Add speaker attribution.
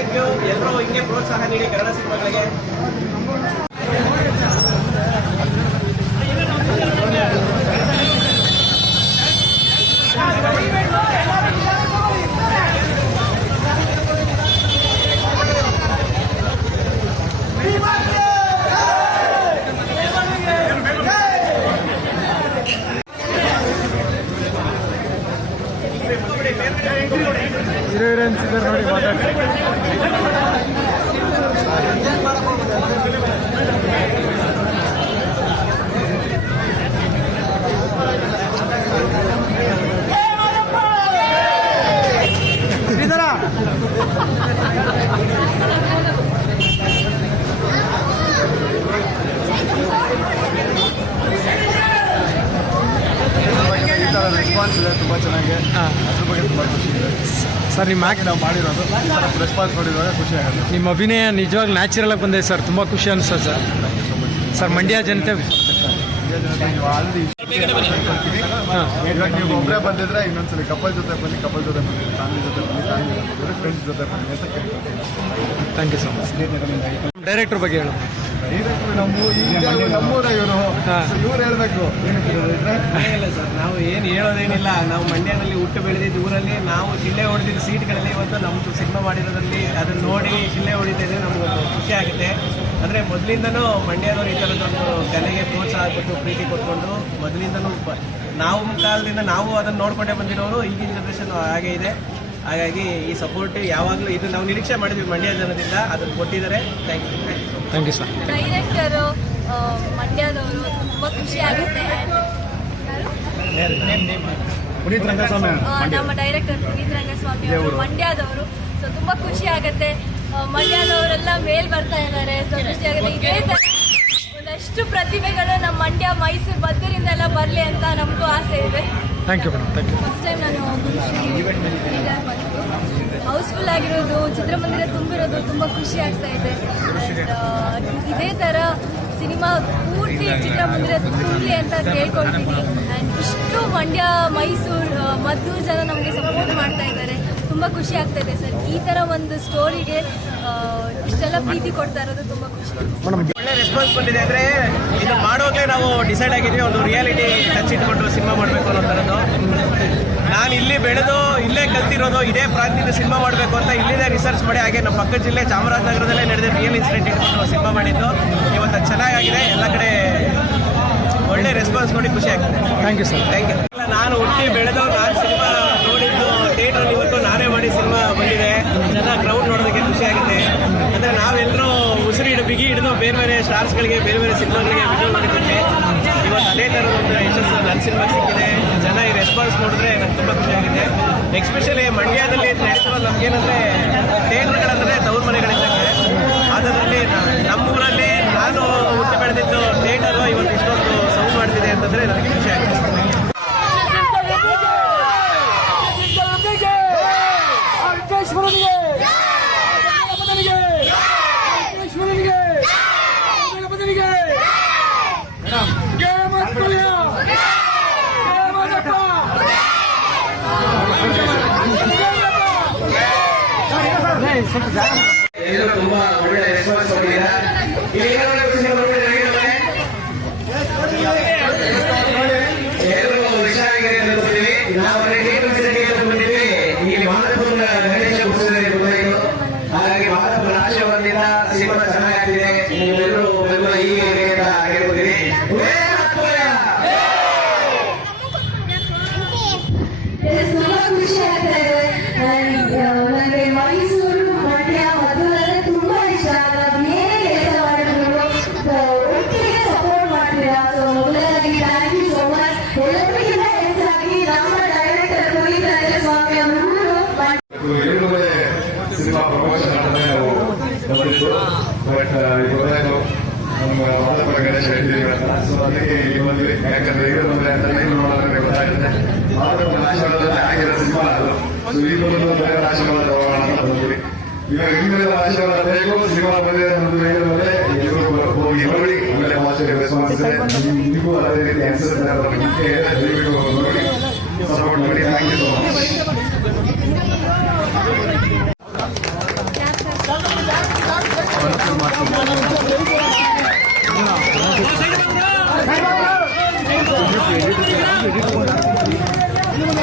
Speaker 1: Thank you. ಎಲ್ಲರೂ ಹಿಂಗೆ ಪ್ರೋತ್ಸಾಹ ನೀಡಿ ಕನ್ನಡ ಸಿನಿಮಾಗಳಿಗೆ.
Speaker 2: ಹೀರೋ ಹೀರೋಯಿನ್ಸ್ ಇದ್ದಾರೆ ನೋಡಿ ಮಾತಾಡ್ತಾರೆ ಶ್ರೀಧರ
Speaker 3: ಈ ಥರ ರೆಸ್ಪಾನ್ಸ್ ಇದೆ ತುಂಬ ಚೆನ್ನಾಗಿ
Speaker 2: ಹಾಂ
Speaker 3: ಅದ್ರ ಬಗ್ಗೆ ತುಂಬ ಖುಷಿ ಇದೆ
Speaker 2: ಸರ್ ನಿಮ್ಮ ಆ್ಯಕ್ಟ್
Speaker 3: ನಾವು ಮಾಡಿರೋದು. ರೆಸ್ಪಾನ್ಸ್ ಮಾಡಿರೋ ಖುಷಿ ಆಗುತ್ತೆ
Speaker 2: ನಿಮ್ಮ ಅಭಿನಯ ನಿಜವಾಗ್ಲೂ ನ್ಯಾಚುರಲ್ ಆಗಿ ಬಂದಿದೆ ಸರ್ ತುಂಬ ಖುಷಿ ಅನಿಸ್ತದೆ ಸರ್. ಸರ್ ಮಂಡ್ಯ ಜನತೆ
Speaker 3: ನೀವು ಆಲ್ರೆಡಿ ಇವಾಗ ನೀವು ಒಬ್ಬರೇ ಬಂದಿದ್ರೆ ಇನ್ನೊಂದ್ಸಲಿ ಕಪಲ್ ಜೊತೆ ಬನ್ನಿ ಕಪಲ್ ಜೊತೆ ಬನ್ನಿ ಫ್ಯಾಮಿಲಿ ಜೊತೆ ಬನ್ನಿ ಫ್ಯಾಮಿಲಿ ಜೊತೆ ಬನ್ನಿ ಫ್ರೆಂಡ್ಸ್ ಜೊತೆ ಬನ್ನಿ ಅಂತ ಕೇಳ್ಕೊತೀನಿ
Speaker 2: thank you so much director ಬಗ್ಗೆ ಹೇಳು
Speaker 3: ನಮ್ಮೂರ ಇವರು
Speaker 1: ನಾವು ಏನು ಹೇಳೋದೇನಿಲ್ಲ. ನಾವು ಮಂಡ್ಯದಲ್ಲಿ ಹುಟ್ಟು ಬೆಳೆದಿದ್ದ ಊರಲ್ಲಿ ನಾವು ಜಿಲ್ಲೆ ಹೊಡೆದಿದ್ದ ಸೀಟ್ಗಳಲ್ಲಿ ಇವತ್ತು ನಮ್ಮದು ಸಿನಿಮಾ ಮಾಡಿರೋದ್ರಲ್ಲಿ ಅದನ್ನ ನೋಡಿ ಜಿಲ್ಲೆ ಹೊಡಿತಿದ್ರೆ ನಮಗೊಂದು ಖುಷಿ ಆಗುತ್ತೆ. ಅಂದರೆ ಮೊದಲಿಂದನೂ ಮಂಡ್ಯದವರು ಈ ಥರದೊಂದು ಕಲೆಗೆ ಪ್ರೋತ್ಸಾಹ ಕೊಟ್ಟು, ಪ್ರೀತಿ ಕೊಟ್ಕೊಂಡು ಮೊದಲಿಂದನೂ ನಾವು ಕಾಲದಿಂದ ನಾವು ಅದನ್ನು ನೋಡ್ಕೊಂಡೇ ಬಂದಿರೋರು ಈಗಿನ ಜನ್ರೇಷನ್ ಹಾಗೆ ಇದೆ. ಹಾಗಾಗಿ ಈ ಸಪೋರ್ಟ್ ಯಾವಾಗಲೂ ಇದು ನಾವು ನಿರೀಕ್ಷೆ ಮಾಡಿದ್ವಿ ಮಂಡ್ಯ ಜನದಿಂದ ಅದನ್ನು ಕೊಟ್ಟಿದ್ದಾರೆ. Thank you
Speaker 2: thank you sir
Speaker 4: director ಮಂಡ್ಯದವರು ತುಂಬ ಖುಷಿ ಆಗುತ್ತೆ.
Speaker 3: ಪುನೀತ್ ರಂಗಸ್ವಾಮಿ
Speaker 4: ನಮ್ಮ ಡೈರೆಕ್ಟರ್ ಪುನೀತ್ ರಂಗಸ್ವಾಮಿ ಅವರು ಮಂಡ್ಯದವರು. ಸೊ ತುಂಬಾ ಖುಷಿ ಆಗುತ್ತೆ. ಮಂಡ್ಯದವರೆಲ್ಲ ಮೇಲ್ ಬರ್ತಾ ಇದ್ದಾರೆ. ಸೊ ಖುಷಿ ಆಗುತ್ತೆ. ಇದೇ ಒಂದಷ್ಟು ಪ್ರತಿಭೆಗಳು ನಮ್ಮ ಮಂಡ್ಯ ಎಲ್ಲ ಬರಲಿ ಅಂತ ನಮಗೂ ಆಸೆ ಇದೆ.
Speaker 2: Thank you madam thank you
Speaker 4: first time ನಾನು ಹೌಸ್ಫುಲ್ ಆಗಿರೋದು ಚಿತ್ರಮಂದಿರ ತುಂಬಿರೋದು ತುಂಬ ಖುಷಿ ಆಗ್ತಾ ಇದೆ. ಇದೇ ಥರ ಸಿನಿಮಾ ಪೂರ್ತಿ ಚಿತ್ರಮಂದಿರ ತುಂಬಲಿ ಅಂತ ಕೇಳ್ಕೊಳ್ತೀನಿ. ಆ್ಯಂಡ್ ಇಷ್ಟು ಮಂಡ್ಯ ಮೈಸೂರು ಮದ್ದೂರು ಜನ ನಮಗೆ ಸಪೋರ್ಟ್ ಮಾಡ್ತಾ ಇದ್ದಾರೆ. ತುಂಬ ಖುಷಿ ಆಗ್ತಾ ಇದೆ ಸರ್. ಈ ಥರ ಒಂದು ಸ್ಟೋರಿಗೆ ಇಷ್ಟೆಲ್ಲ ಪ್ರೀತಿ ಕೊಡ್ತಾ ಇರೋದು ತುಂಬ ಖುಷಿ.
Speaker 1: ರೆಸ್ಪಾನ್ಸ್ ಬಂದಿದೆ ಅಂದ್ರೆ ಇದು ಮಾಡೋಕೆ ನಾವು ಡಿಸೈಡ್ ಆಗಿದ್ವಿ ಒಂದು ರಿಯಾಲಿಟಿ ಟಚ್ ಇಟ್ಕೊಂಡು ಸಿನಿಮಾ ಮಾಡಬೇಕು ಅನ್ನೋ ಥರದ್ದು. ನಾನು ಇಲ್ಲಿ ಬೆಳೆದು ಇಲ್ಲೇ ಕಲ್ತಿರೋದು ಇದೇ ಪ್ರಾಂತ್ಯದ ಸಿನಿಮಾ ಮಾಡಬೇಕು ಅಂತ ಇಲ್ಲಿದೆ ರಿಸರ್ಚ್ ಮಾಡಿ ಹಾಗೆ ನಮ್ಮ ಪಕ್ಕದ ಜಿಲ್ಲೆ ಚಾಮರಾಜನಗರದಲ್ಲೇ ನಡೆದ ರಿಯಲ್ ಇನ್ಸಿಡೆಂಟ್ ಇಟ್ಕೊಂಡು ಸಿನಿಮಾ ಮಾಡಿದ್ದು. ಇವತ್ತು ಅದು ಚೆನ್ನಾಗಾಗಿದೆ ಎಲ್ಲ ಕಡೆ ಒಳ್ಳೆ ರೆಸ್ಪಾನ್ಸ್ ನೋಡಿ ಖುಷಿ ಆಗ್ತದೆ.
Speaker 2: Thank you sir
Speaker 1: thank you ನಾನು ಹುಟ್ಟಿ ಬೆಳೆದು ನಾನು ಸಿನಿಮಾ ನೋಡಿದ್ದು ಥಿಯೇಟ್ರಲ್ಲಿ ಇವತ್ತು ನಾನೇ ಮಾಡಿ ಸಿನಿಮಾ ಬಂದಿದೆ. ಜನ ಕ್ರೌಡ್ ಬೇರೆ ಬೇರೆ ಸ್ಟಾರ್ಸ್ಗಳಿಗೆ ಬೇರೆ ಬೇರೆ ಸಿನಿಮಾಗಳಿಗೆ ವಿಡಿಯೋ ಮಾಡಿದ್ದೀವಿ ಇವತ್ತು ಅದೇ ಥರದ ಒಂದು ಯಶಸ್ಸು ನನ್ನ ಸಿನಿಮಾ ಸಿಕ್ಕಿದೆ. ಜನ ಈ ರೆಸ್ಪಾನ್ಸ್ ನೋಡಿದ್ರೆ ನಂಗೆ ತುಂಬ ಖುಷಿ ಆಗಿದೆ ಎಕ್ಸ್ಪೆಷಲಿ ಮಂಡ್ಯದಲ್ಲಿ ನಡೆಸಿರೋದು ನಮಗೇನಂದರೆ ಥಿಯೇಟ್ರ್ಗಳಂದರೆ ತವ್ರ ಮನೆಗಳಿದ್ದಾವೆ ಅದರಲ್ಲಿ ನಮ್ಮೂರಲ್ಲಿ ನಾನು ಹುಟ್ಟಿ ಬೆಳೆದಿದ್ದು ಥಿಯೇಟರು ಇವತ್ತು ಇಷ್ಟೊಂದು ಸೌಂಡ್ ಮಾಡ್ತಿದೆ ಅಂತಂದರೆ ನನಗೆ ಖುಷಿ ಆಗುತ್ತೆ ಎಲ್ಲರೂ ತುಂಬಾ ಒಳ್ಳೆ ರೆಸ್ಪಾನ್ಸ್ ಕೊಟ್ಟಿದ್ದೀರಾ ಇಲ್ಲಿ ಏನಾದ್ರು ಖುಷಿ ಪಡ್ತಿದ್ದೀರಾ ಹೇಳಿ? ಎಲ್ಲರೂ ಹುಷಾರಾಗಿರಿ ಅಂತ ಗೊತ್ತಿದ್ದೀವಿ ನಾವು ಥಿಯೇಟರ್ ಸಿಟಿ ಅಂತ ಬಂದಿದ್ವಿ ಇಲ್ಲಿ ಮಹಾತ್ಮನ ಗಣೇಶ ಉತ್ಸವದಲ್ಲಿ ಗೊತ್ತಾಯಿತು ಹಾಗಾಗಿ ಮಹಾತ್ಮನ ಆಶೀರ್ವಾದದಿಂದ ಸಿನಿಮಾ ಚೆನ್ನಾಗಾಗ್ತಿದೆ ನೀವೆಲ್ಲರೂ ಬೆಂಬಲ ಇರಿ ಅಂತ ಜೈ ಮಹಾತ್ಮಯ್ಯ!
Speaker 5: Yes, ತುಂಬಾ ಖುಷಿ ಆಗ್ತಾ ಇದೆ And, ಆ, ನನಗೆ ಮೈಸೂರು ಮಂಡ್ಯ ಮದ್ದೂರಲ್ಲಿ ತುಂಬಾ ಇಷ್ಟ ನಾವು ಏನೇ ಕೆಲಸ ಮಾಡಿದ್ರು so, ಒಟ್ಟಿಗೆ ಸಪೋರ್ಟ್ ಮಾಡ್ತೀರಾ ಸೊ ಮೊದಲಾಗಿ ಥ್ಯಾಂಕ್ ಯು ಸೋ ಮಚ್ ಎಲ್ಲರಿಗಿಂತ ಹೆಚ್ಚಾಗಿ ನಮ್ಮ ಡೈರೆಕ್ಟರ್ ಪುನೀತ್ ರಂಗಸ್ವಾಮಿ ಅವರು
Speaker 6: ಎಲ್ಲಿಂದಲೇ ಸಿನಿಮಾ ಪ್ರಮೋಷನ್ ಅಂತಲೇ ನಾವು ಬಂದಿದ್ದು ಬಟ್ ಗೊತ್ತಾಯ್ತು ನಮ್ಮ ಮಾದಪ್ಪನ ಗಣೇಶ ಹೇಳ್ತೀವಿ ಅಂತ ಸೊ ಅದಕ್ಕೆ ಇಲ್ಲಿ ಬಂದ್ವಿ ಯಾಕಂದ್ರೆ ಅಂತ ಟೈಮ್ ನೋಡೋದ್ರೆ ಗೊತ್ತಾಗುತ್ತೆ. ರೆಸ್ಪಾನ್ಸ್ ಇದೆ. ನಿಮಗೂ ಅದೇ ರೀತಿ ನೋಡಿ ಸಪೋರ್ಟ್ ಮಾಡಿ. Thank you so much